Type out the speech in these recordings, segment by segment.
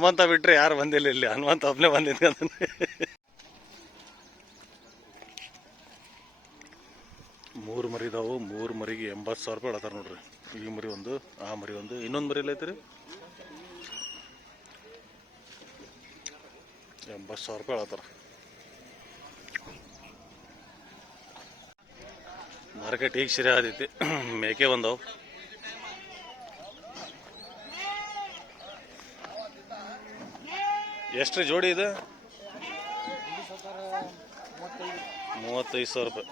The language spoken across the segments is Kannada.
ಹನುಮಂತ ಬಿಟ್ರೆ ಯಾರು ಬಂದಿಲ್ಲ ಇಲ್ಲಿ? ಹನುಮಂತ ಒಬ್ಬನೇ ಬಂದಿದ್ದ ಮೂರು ಮರಿ ಇದಾವು. ಮೂರು ಮರಿಗೆ ಎಂಬತ್ತು ಸಾವಿರ ರೂಪಾಯಿ ಹೇಳ್ತಾರೆ ನೋಡ್ರಿ. ಈ ಮರಿ ಒಂದು, ಆ ಮರಿ ಒಂದು. ಇನ್ನೊಂದು ಮರಿ ಎಲ್ಲ ಐತ್ರಿ? ಎಂಬತ್ತು ಸಾವಿರ ರೂಪಾಯಿ ಹೇಳ್ತಾರೆ ಮಾರ್ಕೆಟ್ ಈಗ ಸಿರಿ ಆದೈತಿ. ಮೇಕೆ ಬಂದವು. ಎಷ್ಟು ಜೋಡಿ ಇದೆ? ಮೂವತ್ತೈದು ಸಾವಿರ ರೂಪಾಯಿ.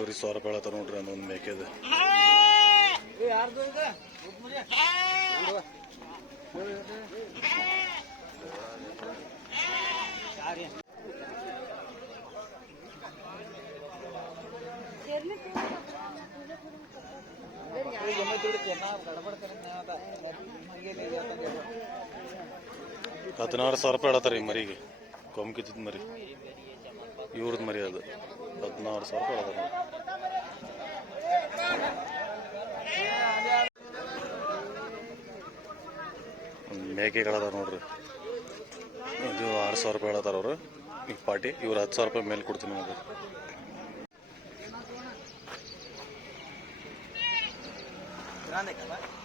ಎಂಟೂವರೆ ಸಾವಿರ ರೂಪಾಯಿ ಹೇಳತ್ತಾರ ನೋಡ್ರಿ ಅದೊಂದು ಮೇಕೆದು. ಹದಿನಾರು ಸಾವಿರ ರೂಪಾಯಿ ಹೇಳತ್ತಾರ ಈ ಮರಿಗೆ. ಕೊಮ್ ಕಿತ್ತಿದ ಮರಿ. ಇವ್ರದ್ದು ಮರಿ ಅದು. ಹದಿನಾರು ಸಾವಿರ ರೂಪಾಯಿ ಮೇಕೆಗಳದಾವ ನೋಡ್ರಿ. ಇದು ಆರು ಸಾವಿರ ರೂಪಾಯಿ ಹೇಳತ್ತಾರ ಅವರು. ಈ ಪಾರ್ಟಿ ಇವ್ರು ಹತ್ತು ಸಾವಿರ ರೂಪಾಯಿ ಮೇಲೆ ಕೊಡ್ತೀನಿ ನಮಗೆ.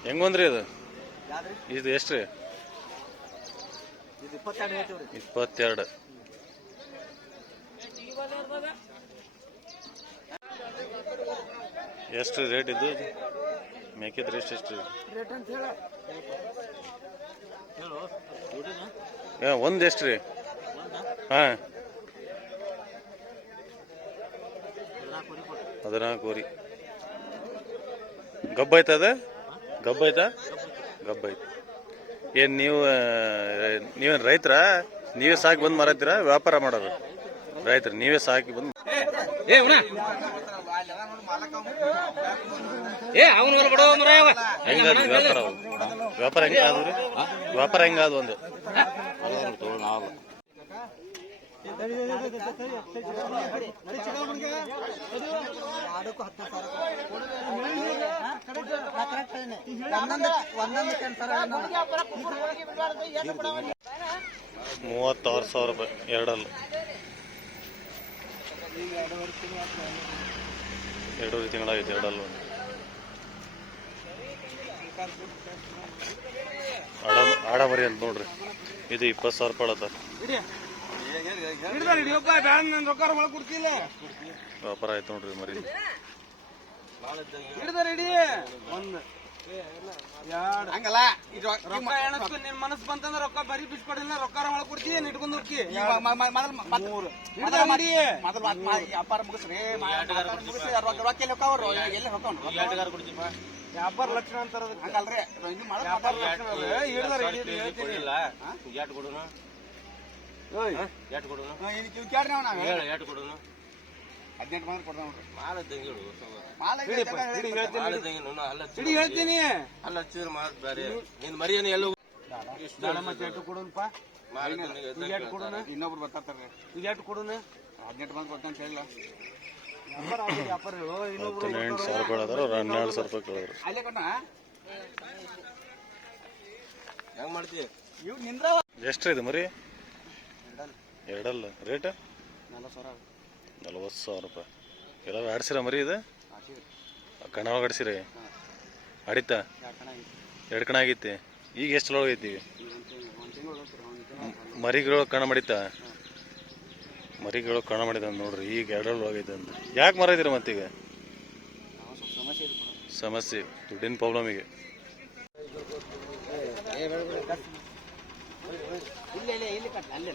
ಹೆಂಗ್ ಬಂದ್ರಿ ಅದು ಇದು ಎಷ್ಟು ರೀ ಇಪ್ಪತ್ತೆರಡು ಹೇಳ್ತೀವ್ರಿ ಇಪ್ಪತ್ತೆರಡು ಎಷ್ಟು ರೇಟ್ ಇದು? ಮೇಕಿದ್ರೆ ಎಷ್ಟು ಎಷ್ಟು ರೇಟ್ ಅಂತ ಹೇಳ. ಏ ಒಂದು ಎಷ್ಟು ರೀ? ಹಾಂ. ಹದಿನಾಲ್ಕು ವರಿ ಗಬ್ಬ ಐತದ ಗಬ್ಬ ಐತಾ ಗಬ್ಬ ಐತಿ ಏನು ನೀವು ನೀವೇನು ರೈತರ? ನೀವೇ ಸಾಕಿ ಬಂದು ಮಾರತ್ತೀರಾ ವ್ಯಾಪಾರ ಮಾಡೋದು? ರೈತರು ನೀವೇ ಸಾಕಿ ಬಂದು ಏ ಅವನ ಹೊರ ಬಿಡೋ ಮರ ವ್ಯಾಪಾರ? ವ್ಯಾಪಾರ ಹೆಂಗ ವ್ಯಾಪಾರ ಒಂದು? ಸಾವಿರ ಒಂದೊಂದು ಒಂದೊಂದಕ್ಕೆ ಎಂಟು ಸಾವಿರ ಮೂವತ್ತಾರು ಸಾವಿರ ರೂಪಾಯಿ ಎರಡಲ್ಲ. ಎರಡೂವರೆ ತಿಂಗಳಾಗಿದೆ, ಎರಡಲ್ಲ. ಆಡ ಆಡ ಮರಿ ಅಂತ ನೋಡ್ರಿ. ಇದು ಇಪ್ಪತ್ತು ಸಾವಿರ ರೂಪಾಯಿ ಕೊಡ್ತಿಲ್ಲ ವ್ಯಾಪಾರ ಆಯ್ತು ನೋಡ್ರಿ ಮರಿ. ಹಂಗಲ್ಲ. ರೊಕ್ಕ ಎಣಸ್ತು ನಿನ್ ಮನಸ್ಸು ಬಂತಂದ್ರ ರೊಕ್ಕ ಬರೀ ಬಿಸ್ಕೊಡಿಲ್ಲ ರೊಕ್ಕ ಮಾಡಿ ಕೊಡ್ತೀವಿ ಇಟ್ಕೊಂಡು ಹೋಗಿ ಮೊದಲ ಮಾಡಿ ಮೊದಲ ವ್ಯಾಪಾರ ಮುಗಿಸ್ರಿ ಮುಗಿಸಿ ರೊಕ್ಕ ಎಲ್ಲಿ ಹೋಗ್ತಾವ್ರು ಎಲ್ಲಿ ಹೋಗ್ತಾವ ವ್ಯಾಪಾರ ಲಕ್ಷಣ ಅಂತಾರ ಹಂಗಲ್ರಿ. ಇದು ವ್ಯಾಪಾರ ಲಕ್ಷಣ ಅದ. ಏ, ಹಿಡ್ದಾರ ಹಿಡಿ, ಹಿಡಿ, ಹೇಳ್ತೀನಿ. ಓಯ್, ಇವ್ ಕೇಳ್ರಿ ಅವ್ ನಾವ್ ಹದಿನೆಂಟು ಮಂದಿ ಕೊಡ್ತಾವ ನೋಡ್ರಿ ಮಾಲ ಇದೆ, ಹಿಡಿಪ್ಪ, ಹಿಡಿ, ಹೇಳ್ತೀನಿ, ಹಿಡಿ, ಹೇಳ್ತೀನಿ. ದಾಳ ಮತ್ತೆ ಎಟ್ಟು ಕೊಡುನಪ್ಪ ಈಗ ಎಟ್ಟು ಕೊಡುನ ಇನ್ನೊಬ್ರು ಬರ್ತಾರ್ರಿ ಈಗ ಎಟ್ಟು ಕೊಡುನ ಹದಿನೆಂಟು ಮಂದಿ ಕೊಡ್ತಾನೆ ಹೇಳಿಲ್ಲ. ವ್ಯಾಪಾರ ಆಗಿದೆ, ವ್ಯಾಪಾರ. ಹೇಳು. ಇನ್ನೊಬ್ರು ಹದಿನೆಂಟು ಸಾವಿರ ರೂಪಾಯಿ ಅದಾರ ಅವ್ರು ಹನ್ನೆರಡು ಸಾವಿರ ರೂಪಾಯಿ ಕೇಳಿದ್ರು. ಅಲ್ಲೇ ಕೊಟ್ಟ ಹೆಂಗ್ ಮಾಡ್ತೀವಿ ಇವ್ ನಿಂದ್ರ ಎಷ್ಟು ಇದು ಮರಿ? ಎರಡಲ್ಲ. ರೇಟ್? ನಲ್ವತ್ತು ಸಾವಿರ ನಲ್ವತ್ತು ಸಾವಿರ ರೂಪಾಯಿ ಎಲ್ಲ ಆಡ್ಸಿರ ಮರಿ ಇದು ಕಣವಾಗ ಆಡ್ಸಿರಿ ಅಡಿತಾ ಎರಡು ಕಣ ಕಣ ಆಗೈತಿ ಈಗ ಎಷ್ಟು ಲೋಳ ಐತಿ ಮರಿಗಳು ಕಣ ಮಾಡಿತಾ ಮರಿಗಳು ಕಣ ಮಾಡಿದ ನೋಡ್ರಿ ಈಗ ಎರಡರಲ್ಲಿ ಹೋಗೈತೆ ಅಂತ ಯಾಕೆ ಮರಿದಿರ ಮತ್ತೀಗ ಸಮಸ್ಯೆ ದುಡ್ಡಿನ ಪ್ರಾಬ್ಲಮಿಗೆ ಇಲ್ಲ ಇಲ್ಲ ಇಲ್ಲಿ ಕಟ್ಟ ಅಲ್ಲೇ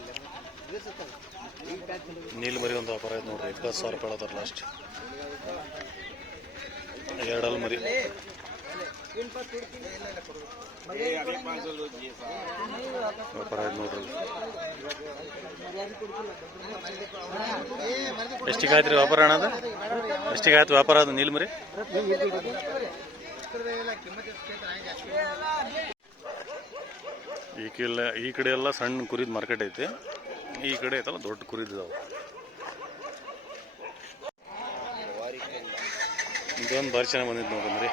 ನೀಲ್ ಮರಿ ಒಂದು ವ್ಯಾಪಾರ ಐತೆ ನೋಡ್ರಿ, ಇಪ್ಪತ್ತು ಸಾವಿರ ರೂಪಾಯಿ ಹೇಳತ್ತಾರ ಲಾಸ್ಟ್ ಎರಡಲ್ ಮರಿ. ವ್ಯಾಪಾರ ಐತೆ ಎಷ್ಟಿಗೆ ಆಯ್ತು ರೀ ವ್ಯಾಪಾರ ಅಣ್ಣದ ಎಷ್ಟಿಗೆ ಆಯ್ತು ವ್ಯಾಪಾರ ಅದು, ನೀಲ್ ಮರಿ? ಈ ಕಡೆ ಈ ಕಡೆ ಎಲ್ಲ ಸಣ್ಣ ಕುರಿದ ಮಾರ್ಕೆಟ್ ಐತಿ. ಈ ಕಡೆ ಐತಲ್ಲ ದೊಡ್ಡ ಕುರಿದಿದಾವೆ ಇದೊಂದು ಭಾರಿ ಚೆನ್ನಾಗಿ ಬಂದಿದ್ದು ನೋಡ್ರಿ.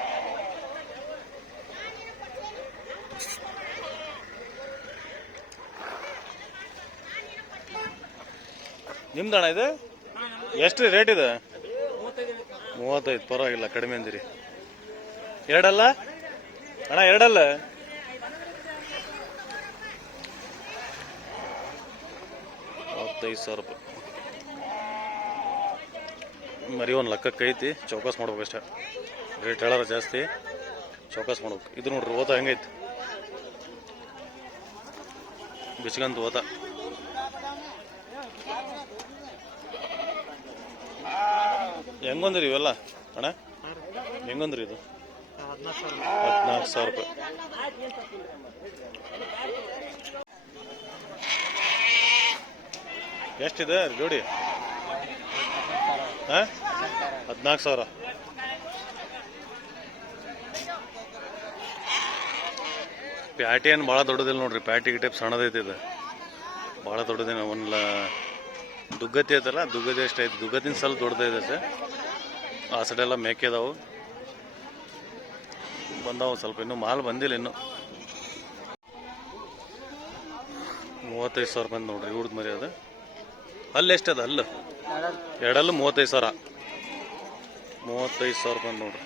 ನಿಮ್ದು ಅಣ್ಣ ಇದು? ಎಷ್ಟು ರೀ ರೇಟ್ ಇದೆ? ಮೂವತ್ತೈದು. ಪರವಾಗಿಲ್ಲ, ಕಡಿಮೆ ಅಂದಿರಿ. ಎರಡಲ್ಲ? ಅಣ್ಣ, ಎರಡಲ್ಲ? ಮೂವತ್ತೈದು ಸಾವಿರ ರೂಪಾಯಿ. ಮರಿ ಒಂದು ಲೆಕ್ಕಕ್ಕೆ ಐತಿ, ಚೌಕಾಸ್ ಮಾಡ್ಬೇಕು ಅಷ್ಟೇ. ರೇಟ್ ಹೇಳಾರ ಜಾಸ್ತಿ, ಚೌಕಾಸ್ ಮಾಡ್ಬೇಕು. ಇದು ನೋಡ್ರಿ, ಓತ ಹೆಂಗೈತಿ? ಬಿಸ್ಗಂತ ಓತ. ಹೆಂಗೊಂದ್ರಿ ಇವೆಲ್ಲ? ಅಣ್ಣ, ಹೆಂಗೊಂದ್ರಿ ಇದು? ಹದಿನಾಲ್ಕು ಸಾವಿರ ರೂಪಾಯಿ. ಎಷ್ಟಿದೆ? ಜೋಡಿ. ಹಾಂ ಹದಿನಾಲ್ಕು ಸಾವಿರ. ಪ್ಯಾಟಿ ಏನು ಭಾಳ ದೊಡ್ಡದಿಲ್ಲ ನೋಡ್ರಿ. ಪ್ಯಾಟಿ ಗಿಟೇಪ್ ಸಣ್ಣದೈತಿ ಇದು. ಭಾಳ ದೊಡ್ಡದೇನ ಒಂದು ದುಗ್ಗತಿ ಐತಲ್ಲ, ದುಗ್ಗತಿ ಐತೆ. ದುಗ್ಗತಿನ ಸಲ ದೊಡ್ಡದೈತೆ ಆ ಸಡೆಲ್ಲ ಮೇಕೆ ಅದಾವು. ಬಂದಾವು ಸ್ವಲ್ಪ ಇನ್ನೂ ಮಾಲ್ ಬಂದಿಲ್ಲ ಇನ್ನು. ಮೂವತ್ತೈದು ಸಾವಿರ ಬಂದು ನೋಡ್ರಿ ಇವ್ರದ್ದು ಮರಿ ಅದು ಅಲ್ಲಿ ಎಷ್ಟದ ಅಲ್ಲ ಎರಡಲ್ಲೂ ಮೂವತ್ತೈದು ಸಾವಿರ. ಮೂವತ್ತೈದು ಸಾವಿರ ಬಂದು ನೋಡ್ರಿ.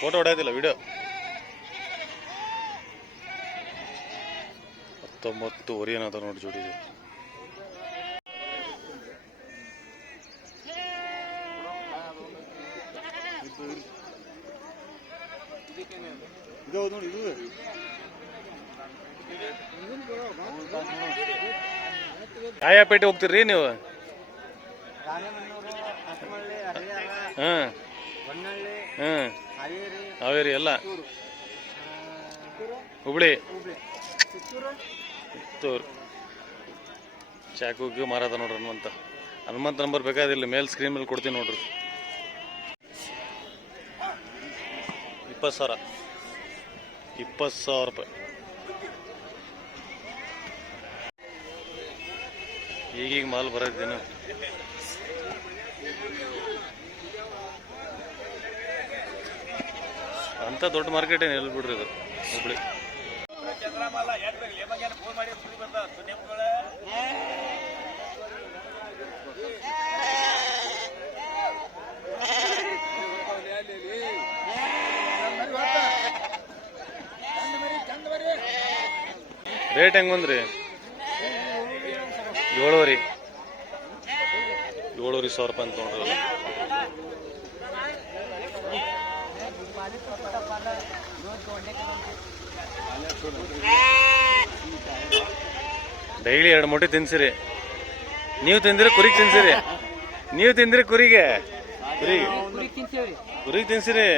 ಫೋಟೋ ಹೊಡೆಯೋದಿಲ್ಲ, ವಿಡಿಯೋ? ಹತ್ತೊಂಬತ್ತು ಏನದ ನೋಡಿ ಜೋಡಿ. ಇದು ನೋಡಿ, ಇದು. ಯಾವ ಯಾವ ಪೇಟೆ ಹೋಗ್ತೀರಿ ನೀವು? ಹಾಂ ಹಾಂ ಹಾವೇರಿ ಎಲ್ಲ. ಹುಬ್ಳಿ. ಚಾಕು ಮಾರಾಟ ನೋಡ್ರಿ ಹನುಮಂತ. ಹನುಮಂತ ನಂಬರ್ ಬೇಕಾದಿಲ್ಲ ಮೇಲ್ ಸ್ಕ್ರೀನ್ ಮೇಲೆ ಕೊಡ್ತೀನಿ ನೋಡ್ರಿ. ಇಪ್ಪತ್ತು ಸಾವಿರ. ಇಪ್ಪತ್ತು ಸಾವಿರ ರೂಪಾಯಿ. ಈಗೀಗ ಮಾಲ್ ಬರೋದೇನು ಅಂತ ದೊಡ್ಡ ಮಾರ್ಕೆಟ್ ಏನು ಎಲ್ಲಿ ಬಿಡ್ರಿ ಇದು ಹುಬ್ಳಿ. ರೇಟ್ ಹೆಂಗಂದ್ರಿ ಏಳುವರೆ. ಏಳುವರೆ ಸಾವಿರ ರೂಪಾಯಿ ಅಂತ ನೋಡ್ರಿ ಡೈಲಿ ಎರಡು ಮೂಟೆ ತಿನ್ಸಿರಿ. ನೀವು ತಿಂದ್ರೆ ಕುರಿಗೆ ತಿನ್ಸಿರಿ. ನೀವು ತಿಂದ್ರೆ ಕುರಿಗೆ. ಕುರಿಗೆ. ಕುರಿಗೆ ತಿನ್ಸಿರಿ.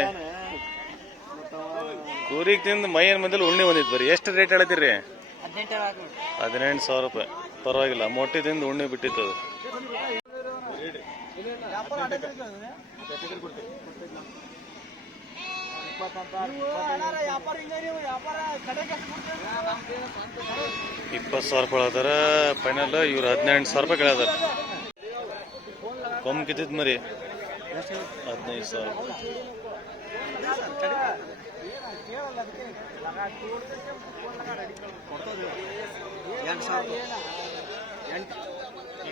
ಕುರಿಗೆ ತಿಂದು ಮೈಯನ್ ಮಂದಿ ಉಣ್ಣೆ ಬಂದಿತ್ತು ಬರ್ರಿ. ಎಷ್ಟು ರೇಟ್ ಹೇಳ್ತೀರಿ ಹದಿನೆಂಟು ಸಾವಿರ ರೂಪಾಯಿ. ಪರವಾಗಿಲ್ಲ ಮೊಟ್ಟೆ ತಿಂದು ಉಣ್ಣೆ ಬಿಟ್ಟಿತ್ತು ಅದು. ಇಪ್ಪತ್ತು ಸಾವಿರ ರೂಪಾಯಿ ಅದಾರ ಫೈನಲ್ ಇವ್ರು ಹದಿನೆಂಟು ಸಾವಿರ ರೂಪಾಯಿ ಕೇಳದಾರ ಕೊಮ್ ಕಿತ್ತಿದ್ ಮರಿ. ಹದಿನೈದು ಸಾವಿರ.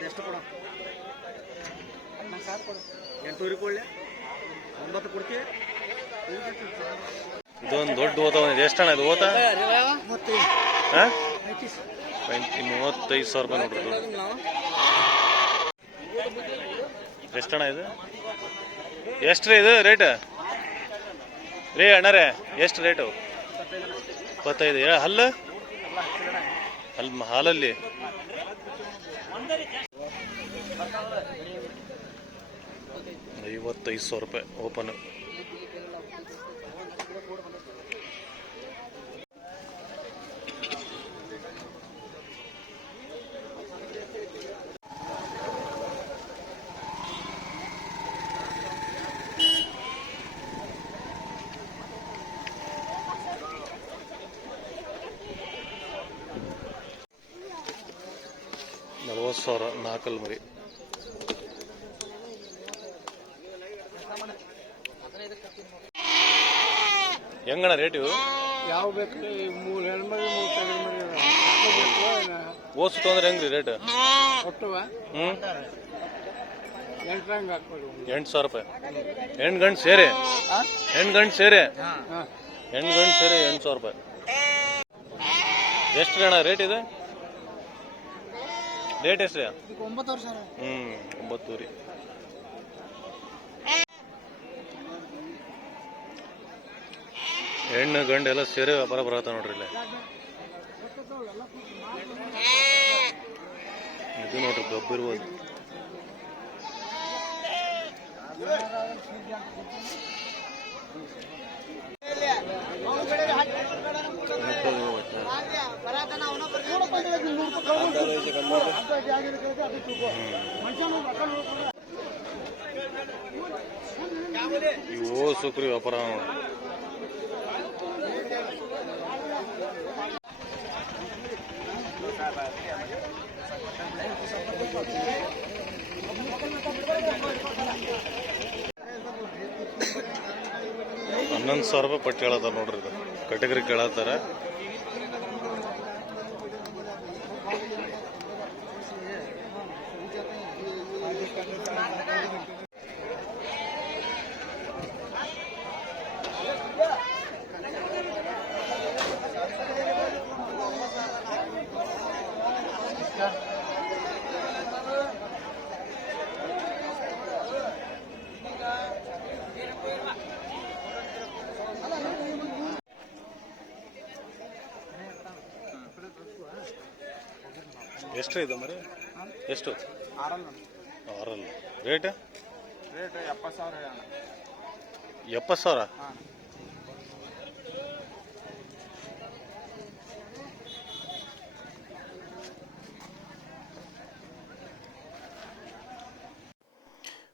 ಎಷ್ಟು ಇದೊಂದು ದೊಡ್ಡ ಓತ ಬಂದಿದೆ ಎಷ್ಟಣ್ಣ ಇದು ಟ್ವೆಂಟಿ ಮೂವತ್ತೈದು ಸಾವಿರ ರೂಪಾಯಿ. ಎಷ್ಟಣ್ಣ ಇದು. ಎಷ್ಟು ಇದು ರೇಟ್? ರೀ ಅಣ್ಣರೇ ಎಷ್ಟು ರೇಟು ಇಪ್ಪತ್ತೈದು ಹಲ್ಲು? ಅಲ್ಲಿ ಹಾಲಲ್ಲಿ. ಐವತ್ತೈದು ಸಾವಿರ ರೂಪಾಯಿ ಓಪನ್ ನಲವತ್ತು ಸಾವಿರ ನಾಲ್ಕಲ್ ಮರಿ. ಹೆಂಗಣ ರೇಟ್ ಇವು? ಯಾವ ಬೇಕು ಮೂರು ಹೆಣ್ಮರಿ ಮೂರು ತಗಡ್ಮರಿ ಓಸು ತೊಂದ್ರೆ ಹೆಂಗ್ರಿ ರೇಟ್? ಹ್ಞೂ ಎಂಟು ಸಾವಿರ ರೂಪಾಯಿ. ಹೆಣ್ಣು ಗಂಡು ಸೇರಿ. ಹೆಣ್ಣು ಗಂಡು ಸೇರಿ. ಹೆಣ್ಣು ಗಂಡು ಸೇರಿ ಎಂಟು ಸಾವಿರ ರೂಪಾಯಿ. ಎಷ್ಟು ಗಣ ರೇಟ್ ಇದೆ? ರೇಟ್ ಎಷ್ಟು ಇದಕ್ಕೆ ಒಂಬತ್ತು ವರ್ಷ ಹ್ಞೂ ಒಂಬತ್ತು ರೀ. ಹೆಣ್ಣು ಗಂಡು ಎಲ್ಲ ಸೇರಿ ವ್ಯಾಪಾರ ಬರತ್ತ ನೋಡ್ರಿ ಇಲ್ಲಿ. ಇದು ನೋಡ್ರಿ ಗಬ್ಬಿರ್ಬೋದು ಇವು ಸುಕ್ರಿ ವ್ಯಾಪಾರ ಹನ್ನೊಂದು ಸಾವಿರ ರೂಪಾಯಿ ಪಟ್ಟಿ ಹೇಳತ್ತಾರ ನೋಡ್ರಿ ಇದು. ಕಟಗರಿ ಕೇಳತ್ತಾರ. ಎಷ್ಟು ಇದೆ ಮರಿ? ಎಷ್ಟು? ಆರಲ್ಲ. ರೇಟ್? ರೇಟ್ ಎಪ್ಪತ್ತು ಸಾವಿರ. ಎಪ್ಪತ್ತು ಸಾವಿರ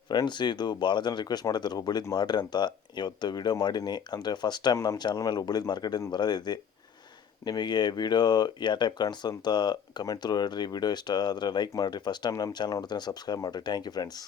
ಫ್ರೆಂಡ್ಸ್ ಇದು ಭಾಳ ಜನ ರಿಕ್ವೆಸ್ಟ್ ಮಾಡಿದ್ದಾರೆ ಹುಬ್ಬಳ್ಳಿದು ಮಾಡ್ರಿ ಅಂತ. ಇವತ್ತು ವಿಡಿಯೋ ಮಾಡೀನಿ. ಅಂದರೆ ಫಸ್ಟ್ ಟೈಮ್ ನಮ್ಮ ಚಾನಲ್ ಮೇಲೆ ಹುಬ್ಬಳ್ಳಿದ್ ಮಾರ್ಕೆಟಿಂದ ಬರೋದೈತಿ ನಿಮಗೆ ವಿಡಿಯೋ ಯಾವ ಟೈಪ್ ಕಾಣಿಸ್ತಂತ ಕಮೆಂಟ್ ತ್ರೂ ಹೇಳ್ರಿ. ವಿಡಿಯೋ ಇಷ್ಟ ಆದರೆ ಲೈಕ್ ಮಾಡಿರಿ. ಫಸ್ಟ್ ಟೈಮ್ ನಮ್ಮ ಚಾನಲ್ ನೋಡ್ತೀನಿ ಸಬ್ಸ್ಕ್ರೈಬ್ ಮಾಡಿರಿ. Thank you friends